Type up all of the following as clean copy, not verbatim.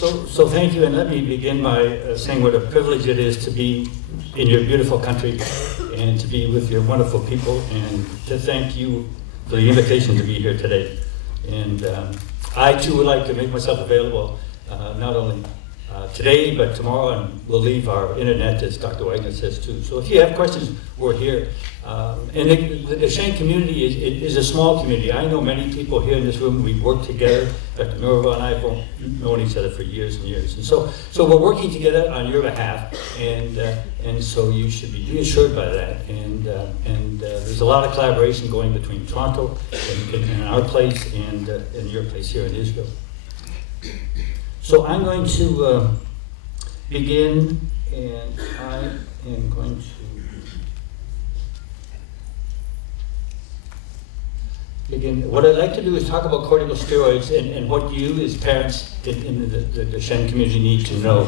So thank you, and let me begin by saying what a privilege it is to be in your beautiful country and to be with your wonderful people, and to thank you for the invitation to be here today. And I too would like to make myself available not only today but tomorrow, and we'll leave our internet, as Dr. Wagner says too. So if you have questions, we're here. And the Dushen community is a small community. I know many people here in this room. We work together. Dr. Norva and I have known each other for years and years. And so we're working together on your behalf, and so you should be reassured by that. And there's a lot of collaboration going between Toronto and our place and your place here in Israel. So I'm going to begin, and I am going to begin. What I'd like to do is talk about corticosteroids and what you as parents in the Dushen community need to know.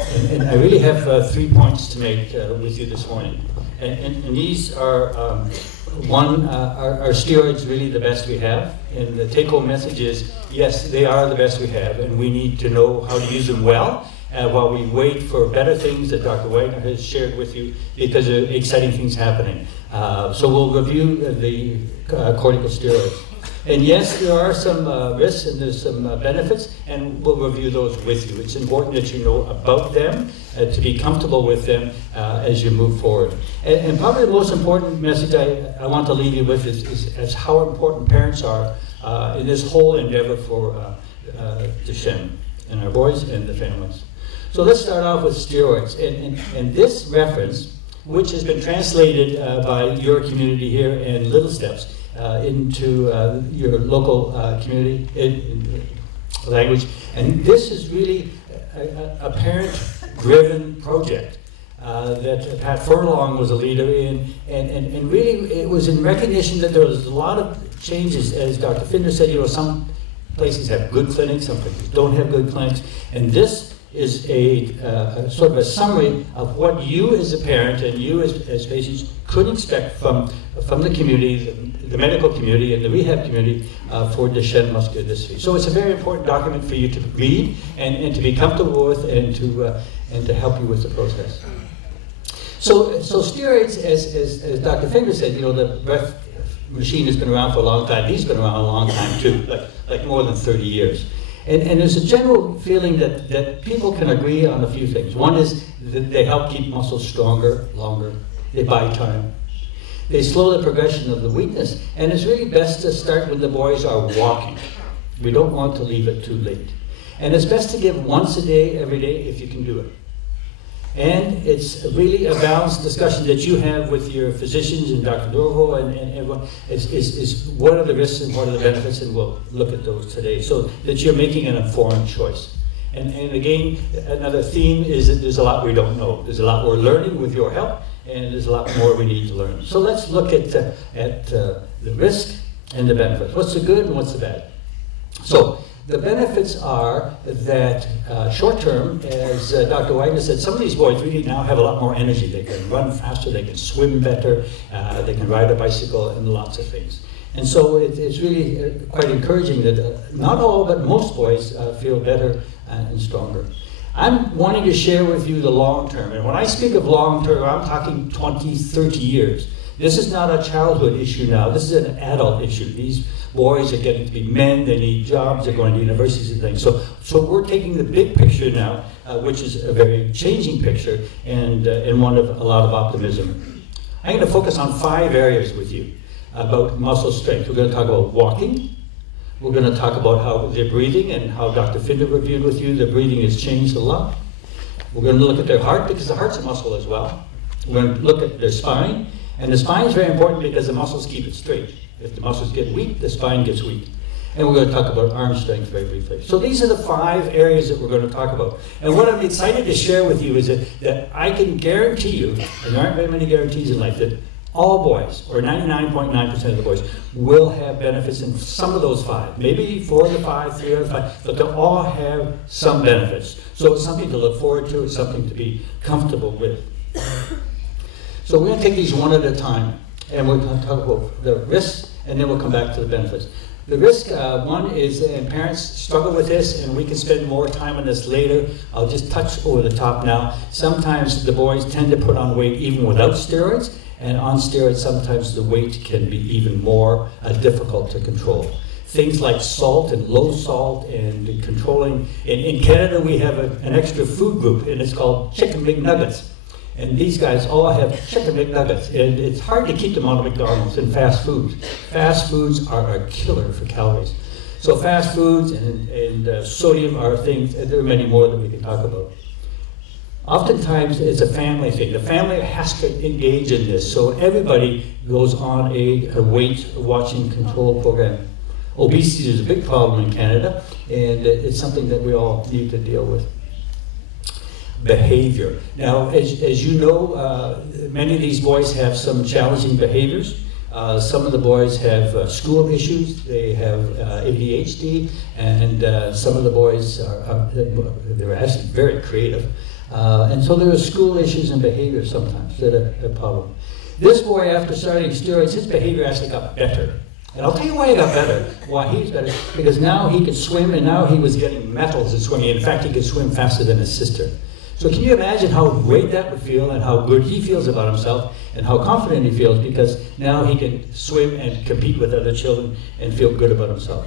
And I really have 3 points to make with you this morning. And these are, one, are steroids really the best we have? And the take-home message is, yes, they are the best we have, and we need to know how to use them well while we wait for better things that Dr. Wagner has shared with you, because there are exciting things happening. So we'll review the corticosteroids. And yes, there are some risks and there's some benefits, and we'll review those with you. It's important that you know about them, to be comfortable with them as you move forward. And probably the most important message I want to leave you with is how important parents are in this whole endeavor for Dushen and our boys and the families. So let's start off with steroids. And this reference, which has been translated by your community here in Little Steps, into your local community language. And this is really a parent-driven project that Pat Furlong was a leader in. And really it was in recognition that there was a lot of changes, as Dr. Finder said, some places have good clinics, some places don't have good clinics. And this is a sort of a summary of what you as a parent and you as patients could expect from the community, the medical community and the rehab community for Duchenne muscular dystrophy. So it's a very important document for you to read and to be comfortable with, and to help you with the process. So steroids, as Dr. Finger said, the breath machine has been around for a long time. He's been around a long time too, like more than 30 years. And there's a general feeling that people can agree on a few things. One is that they help keep muscles stronger, longer. They buy time. They slow the progression of the weakness. And it's really best to start when the boys are walking. We don't want to leave it too late. And it's best to give once a day, every day, if you can do it. And it's really a balanced discussion that you have with your physicians and Dr. Dorvo and everyone. Is what are the risks and what are the benefits, and we'll look at those today, so that you're making an informed choice. And again, another theme is that there's a lot we don't know. There's a lot we're learning with your help, and there's a lot more we need to learn. So let's look at the risk and the benefits. What's the good and what's the bad? So the benefits are that short term, as Dr. Wagner said, some of these boys really now have a lot more energy. They can run faster, they can swim better, they can ride a bicycle, and lots of things. And so it's really quite encouraging that not all, but most boys feel better and stronger. I'm wanting to share with you the long term. And when I speak of long term, I'm talking 20, 30 years. This is not a childhood issue now. This is an adult issue. These boys are getting to be men, they need jobs, they're going to universities and things. So we're taking the big picture now, which is a very changing picture, and one of a lot of optimism. I'm going to focus on 5 areas with you about muscle strength. We're going to talk about walking. We're going to talk about how they're breathing and how Dr. Finder reviewed with you. The breathing has changed a lot. We're going to look at their heart, because the heart's a muscle as well. We're going to look at their spine. And the spine is very important because the muscles keep it straight. If the muscles get weak, the spine gets weak. And we're going to talk about arm strength very briefly. So these are the 5 areas that we're going to talk about. And what I'm excited to share with you is that I can guarantee you, and there aren't very many guarantees in life, that all boys, or 99.9% of the boys, will have benefits in some of those 5. Maybe 4 of the 5, 3 of the 5, but they'll all have some benefits. So it's something to look forward to, it's something to be comfortable with. So we're going to take these one at a time, and we're going to talk about the risks, and then we'll come back to the benefits. The risk, one is, and parents struggle with this, and we can spend more time on this later. I'll just touch over the top now. Sometimes the boys tend to put on weight even without steroids, and on steroids sometimes the weight can be even more difficult to control. Things like salt and low salt and controlling. In Canada we have an extra food group, and it's called Chicken McNuggets. And these guys all have Chicken McNuggets, and it's hard to keep them on McDonald's and fast foods. Fast foods are a killer for calories. So fast foods and sodium are things, and there are many more that we can talk about. Oftentimes it's a family thing. The family has to engage in this, so everybody goes on a weight watching control program. Obesity is a big problem in Canada, and it's something that we all need to deal with. Behavior. Now, as you know, many of these boys have some challenging behaviors. Some of the boys have school issues. They have ADHD, and some of the boys they're actually very creative. And so there are school issues and behaviors sometimes that are a problem. This boy, after starting steroids, his behavior actually got better. And I'll tell you why he got better, why he's better, because now he could swim, and now he was getting medals in swimming. In fact, he could swim faster than his sister. So can you imagine how great that would feel, and how good he feels about himself, and how confident he feels, because now he can swim and compete with other children and feel good about himself.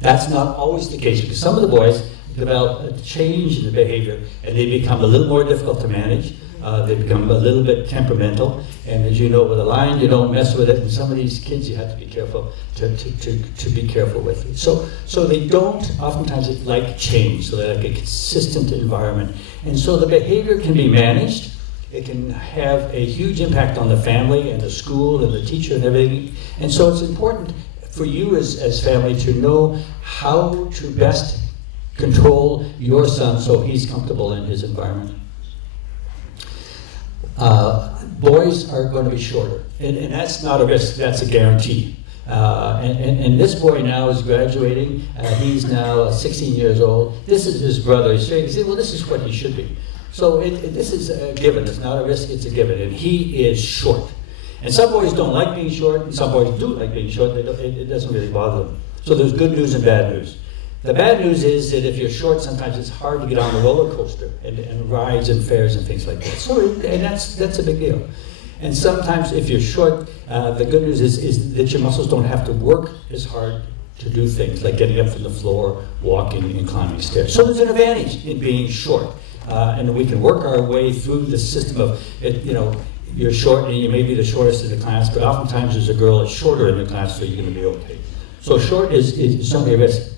That's not always the case, because some of the boys develop a change in the behavior, and they become a little more difficult to manage. They become a little bit temperamental, and as you know, with a lion, you don't mess with it, and some of these kids you have to be careful to be careful with. So they don't oftentimes like change, so they like a consistent environment. And so the behavior can be managed. It can have a huge impact on the family and the school and the teacher and everything. And so it's important for you as family to know how to best control your son so he's comfortable in his environment. Boys are going to be shorter, and that's not a risk, that's a guarantee. And this boy now is graduating. He's now 16 years old. This is his brother. He's saying, well, this is what he should be. So this is a given. It's not a risk, it's a given. And he is short. And some boys don't like being short, and some boys do like being short. It doesn't really bother them. So there's good news and bad news. The bad news is that if you're short, sometimes it's hard to get on the roller coaster and rides and fairs and things like that. So, and that's a big deal. And sometimes if you're short, the good news is that your muscles don't have to work as hard to do things like getting up from the floor, walking, and climbing stairs. So there's an advantage in being short. And we can work our way through the system of, you're short and you may be the shortest in the class, but oftentimes there's a girl that's shorter in the class, so you're going to be okay. So short is certainly a risk.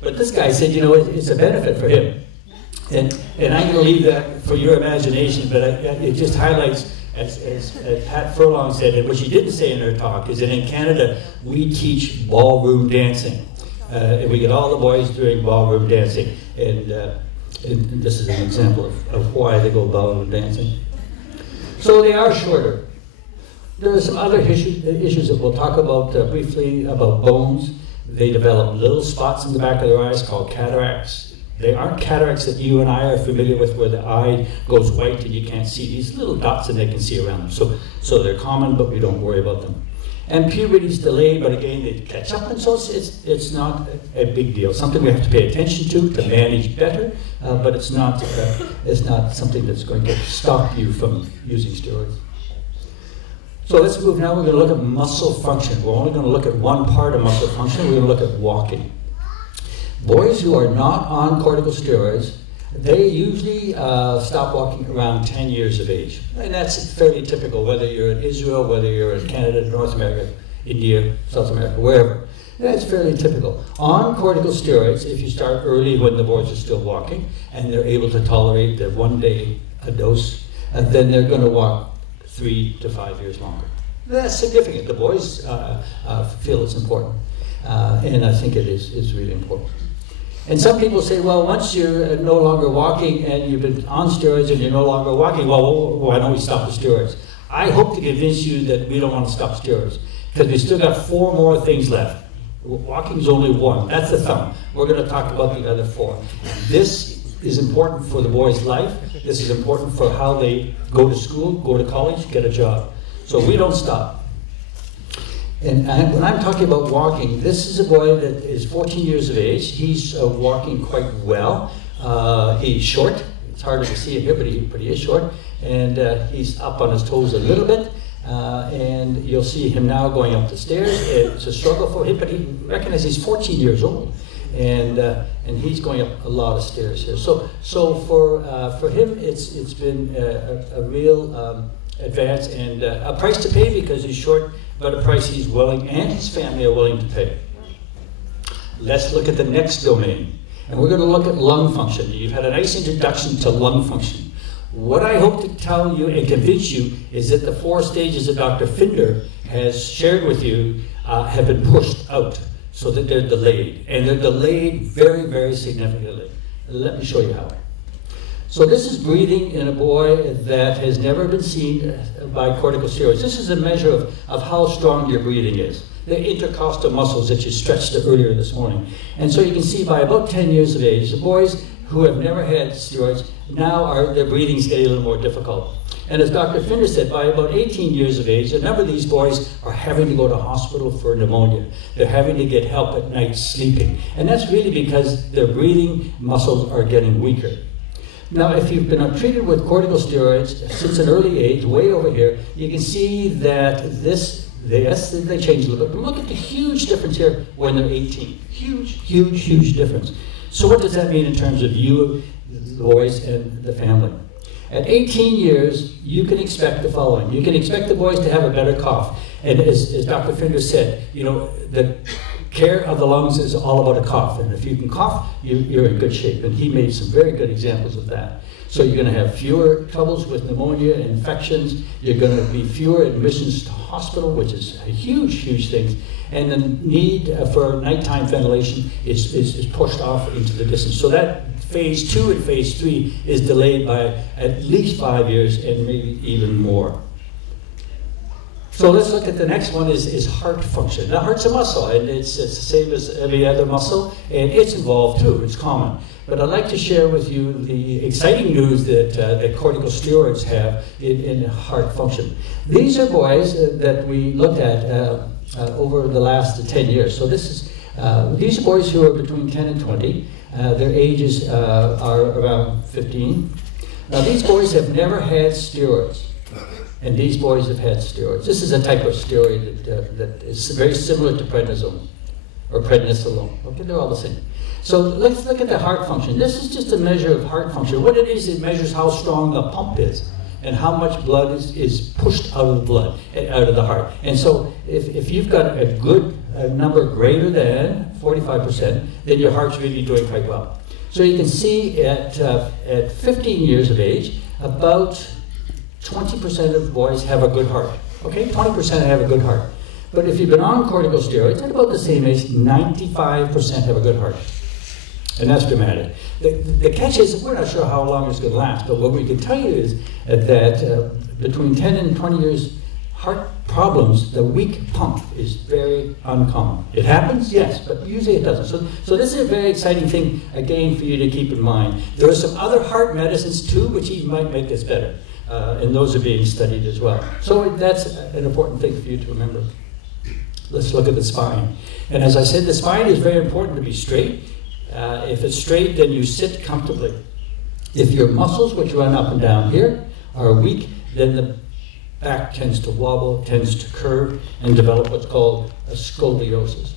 But this guy said, it's a benefit for him. And I'm going to leave that for your imagination, but it just highlights, as Pat Furlong said, and what she didn't say in her talk, is that in Canada, we teach ballroom dancing. And we get all the boys doing ballroom dancing. And this is an example of why they go ballroom dancing. So they are shorter. There are some other issues that we'll talk about briefly, about bones. They develop little spots in the back of their eyes called cataracts. They aren't cataracts that you and I are familiar with, where the eye goes white and you can't see. These little dots that they can see around them. So they're common, but we don't worry about them. And puberty is delayed, but again, they catch up, and so it's not a big deal. Something we have to pay attention to manage better, but it's not something that's going to stop you from using steroids. So let's move now. We're going to look at muscle function. We're only going to look at one part of muscle function. We're going to look at walking. Boys who are not on corticosteroids, they usually stop walking around 10 years of age. And that's fairly typical, whether you're in Israel, whether you're in Canada, North America, India, South America, wherever. That's fairly typical. On corticosteroids, if you start early when the boys are still walking, and they're able to tolerate the 1 day a dose, then they're going to walk 3 to 5 years longer. That's significant. The boys feel it's important, and I think it is really important. And some people say, well, once you're no longer walking and you've been on steroids and you're no longer walking, well, why don't we stop the steroids? I hope to convince you that we don't want to stop steroids, because we still got 4 more things left. Walking's only 1. That's the thumb. We're going to talk about the other 4. This is important for the boy's life. This is important for how they go to school, go to college, get a job. So we don't stop. And when I'm talking about walking, this is a boy that is 14 years of age. He's walking quite well. He's short. It's harder to see him here, but he is short. And he's up on his toes a little bit. And you'll see him now going up the stairs. It's a struggle for him, but he recognizes he's 14 years old. And he's going up a lot of stairs here. So for him, it's been a real advance and a price to pay because he's short, but a price he's willing and his family are willing to pay. Let's look at the next domain. And we're going to look at lung function. You've had a nice introduction to lung function. What I hope to tell you and convince you is that the 4 stages that Dr. Finder has shared with you have been pushed out so that they're delayed. And they're delayed very, very significantly. Let me show you how. So this is breathing in a boy that has never been seen by corticosteroids. This is a measure of how strong your breathing is. The intercostal muscles that you stretched earlier this morning. And so you can see by about 10 years of age, the boys who have never had steroids, now their breathing's getting a little more difficult. And as Dr. Finder said, by about 18 years of age, a number of these boys are having to go to hospital for pneumonia. They're having to get help at night sleeping. And that's really because their breathing muscles are getting weaker. Now, if you've been treated with corticosteroids since an early age, way over here, you can see that they change a little bit. But look at the huge difference here when they're 18. Huge, huge, huge difference. So what does that mean in terms of you, the boys, and the family? At 18 years, you can expect the following. You can expect the boys to have a better cough. And as Dr. Finder said, you know, the care of the lungs is all about a cough. And if you can cough, you're in good shape. And he made some very good examples of that. So you're going to have fewer troubles with pneumonia, infections. You're going to be fewer admissions to hospital, which is a huge, huge thing. And the need for nighttime ventilation is pushed off into the distance. So that phase 2 and phase 3 is delayed by at least 5 years and maybe even more. So let's look at the next one is heart function. Now heart's a muscle, and it's the same as every other muscle, and it's involved too, it's common. But I'd like to share with you the exciting news that corticosteroids have in heart function. These are boys that we looked at over the last 10 years. So these are boys who are between 10 and 20. Their ages are around 15. Now these boys have never had steroids. And these boys have had steroids. This is a type of steroid that is very similar to prednisone or prednisolone. Okay, they're all the same. So let's look at the heart function. This is just a measure of heart function. What it is, it measures how strong the pump is and how much blood is pushed out of the blood, out of the heart. And so if you've got a good number greater than 45%, then your heart's really doing quite well. So you can see at 15 years of age, about 20% of boys have a good heart. Okay, 20% have a good heart. But if you've been on corticosteroids, at about the same age, 95% have a good heart. And that's dramatic. The catch is, we're not sure how long it's going to last, but what we can tell you is that between 10 and 20 years, heart problems, the weak pump is very uncommon. It happens, yes, but usually it doesn't. So this is a very exciting thing, again, for you to keep in mind. There are some other heart medicines too, which even might make this better. And those are being studied as well. So that's an important thing for you to remember. Let's look at the spine. And as I said, the spine is very important to be straight. If it's straight, then you sit comfortably. If your muscles, which run up and down here, are weak, then the back tends to wobble, tends to curve, and develop what's called a scoliosis.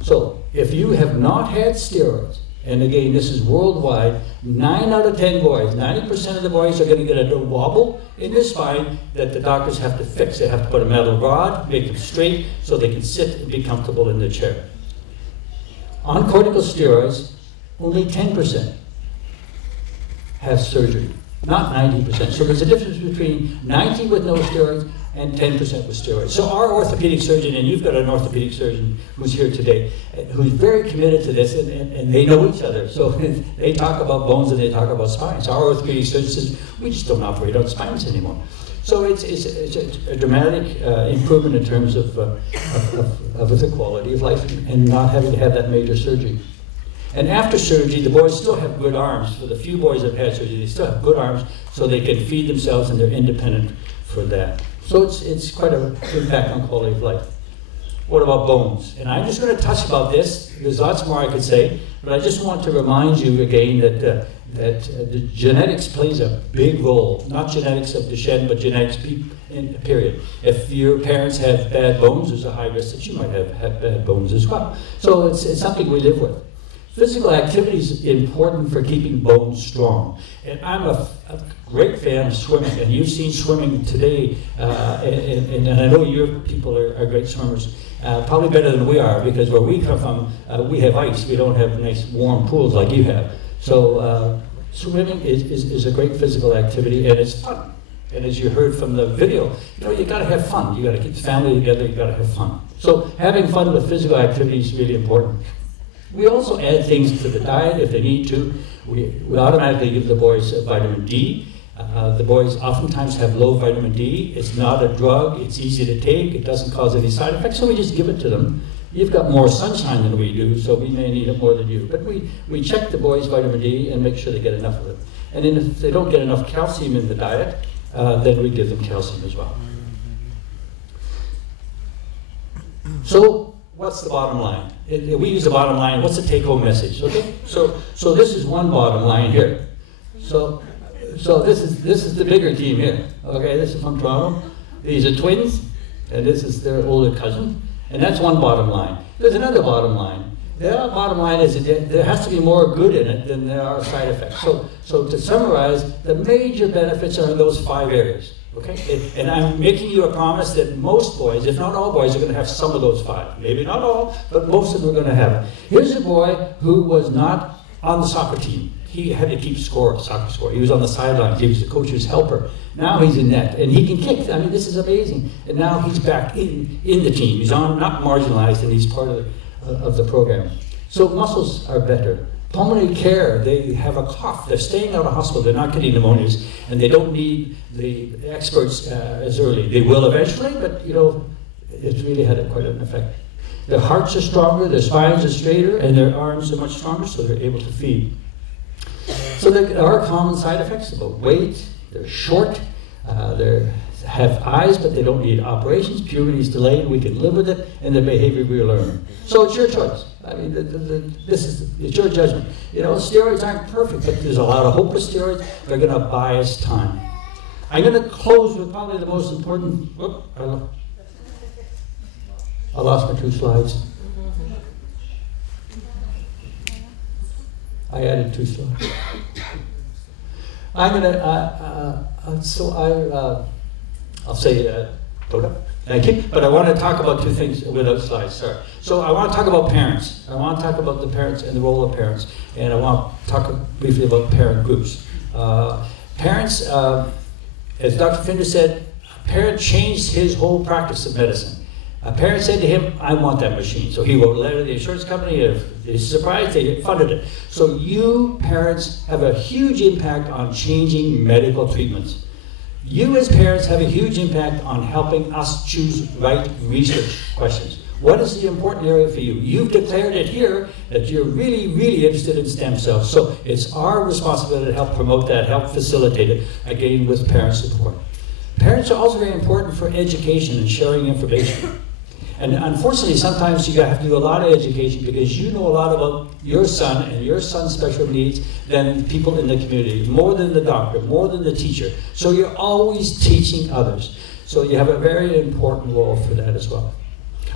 So if you have not had steroids, and again, this is worldwide, 9 out of 10 boys, 90% of the boys are going to get a wobble in their spine that the doctors have to fix. They have to put a metal rod, make them straight, so they can sit and be comfortable in their chair. On corticosteroids, only 10% have surgery, not 90%. So there's a difference between 90 with no steroids and 10% with steroids. So our orthopedic surgeon, and you've got an orthopedic surgeon who's here today, who's very committed to this, and they know each other. So they talk about bones and they talk about spines. Our orthopedic surgeon says, we just don't operate on spines anymore. So it's a dramatic improvement in terms of the quality of life and not having to have that major surgery. And after surgery, the boys still have good arms. For the few boys that have had surgery, they still have good arms so they can feed themselves and they're independent for that. So it's quite an impact on quality of life. What about bones? And I'm just going to touch about this. There's lots more I could say, but I just want to remind you again that the genetics plays a big role. Not genetics of Duchenne, but genetics period. If your parents have bad bones, there's a high risk that you might have bad bones as well. So it's something we live with. Physical activity is important for keeping bones strong. And I'm a great fan of swimming, and you've seen swimming today, and I know your people are great swimmers, probably better than we are, because where we come from, we have ice. We don't have nice warm pools like you have. So swimming is a great physical activity, and it's fun. And as you heard from the video, you got to have fun. You got to keep the family together. You got to have fun. So having fun with physical activity is really important. We also add things to the diet if they need to. We automatically give the boys vitamin D. The boys oftentimes have low vitamin D. It's not a drug. It's easy to take. It doesn't cause any side effects, so we just give it to them. You've got more sunshine than we do, so we may need it more than you. But we check the boys' vitamin D and make sure they get enough of it. And then if they don't get enough calcium in the diet, then we give them calcium as well. So what's the bottom line? We use the bottom line. What's the take-home message? Okay. So this is one bottom line here. So this is the bigger team here. Okay. This is from Toronto. These are twins, and this is their older cousin, and that's one bottom line. There's another bottom line. The other bottom line is that there has to be more good in it than there are side effects. So to summarize, the major benefits are in those 5 areas. Okay? And I'm making you a promise that most boys, if not all boys, are going to have some of those 5. Maybe not all, but most of them are going to have it. Here's a boy who was not on the soccer team. He had to keep soccer score. He was on the sidelines. He was the coach's helper. Now he's in net, and he can kick. I mean, this is amazing. And now he's back in the team. He's not marginalized, and he's part of the program. So muscles are better. Pulmonary care, they have a cough. They're staying out of hospital. They're not getting pneumonias, and they don't need the experts as early. They will eventually, but it's really had quite an effect. Their hearts are stronger, their spines are straighter, and their arms are much stronger, so they're able to feed. So there are common side effects about weight. They're short. They have eyes, but they don't need operations. Puberty is delayed. We can live with it, and the behavior we learn. So it's your choice. I mean, it's your judgment. Steroids aren't perfect, but there's a lot of hope with steroids. They're going to buy us time. I'm going to close with probably the most important. I lost my 2 slides. I added 2 slides. I'm going to. I'll say. Thank you. But I want to talk about 2 things without slides. Sorry. So I want to talk about parents. I want to talk about the parents and the role of parents, and I want to talk briefly about parent groups. Parents, as Dr. Finder said, a parent changed his whole practice of medicine. A parent said to him, "I want that machine." So he wrote a letter to the insurance company. If they're surprised, they funded it. So you parents have a huge impact on changing medical treatments. You as parents have a huge impact on helping us choose right research questions. What is the important area for you? You've declared it here that you're really, really interested in stem cells. So it's our responsibility to help promote that, help facilitate it, again with parent support. Parents are also very important for education and sharing information. And unfortunately, sometimes you have to do a lot of education because you know a lot about your son and your son's special needs than people in the community, more than the doctor, more than the teacher. So you're always teaching others. So you have a very important role for that as well.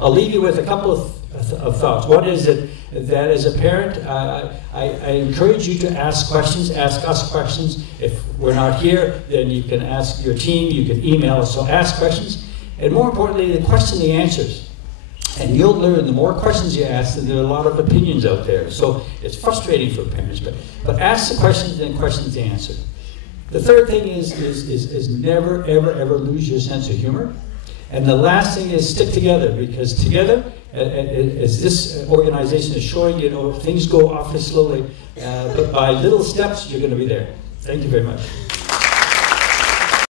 I'll leave you with a couple of thoughts. One is that as a parent, I encourage you to ask questions, ask us questions. If we're not here, then you can ask your team, you can email us. So ask questions. And more importantly, the question, the answers. And you'll learn the more questions you ask, and there are a lot of opinions out there. So it's frustrating for parents, but ask the questions and questions to answer. The third thing is never, ever, ever lose your sense of humor. And the last thing is stick together, because together, as this organization is showing, things go awfully slowly, but by little steps, you're going to be there. Thank you very much.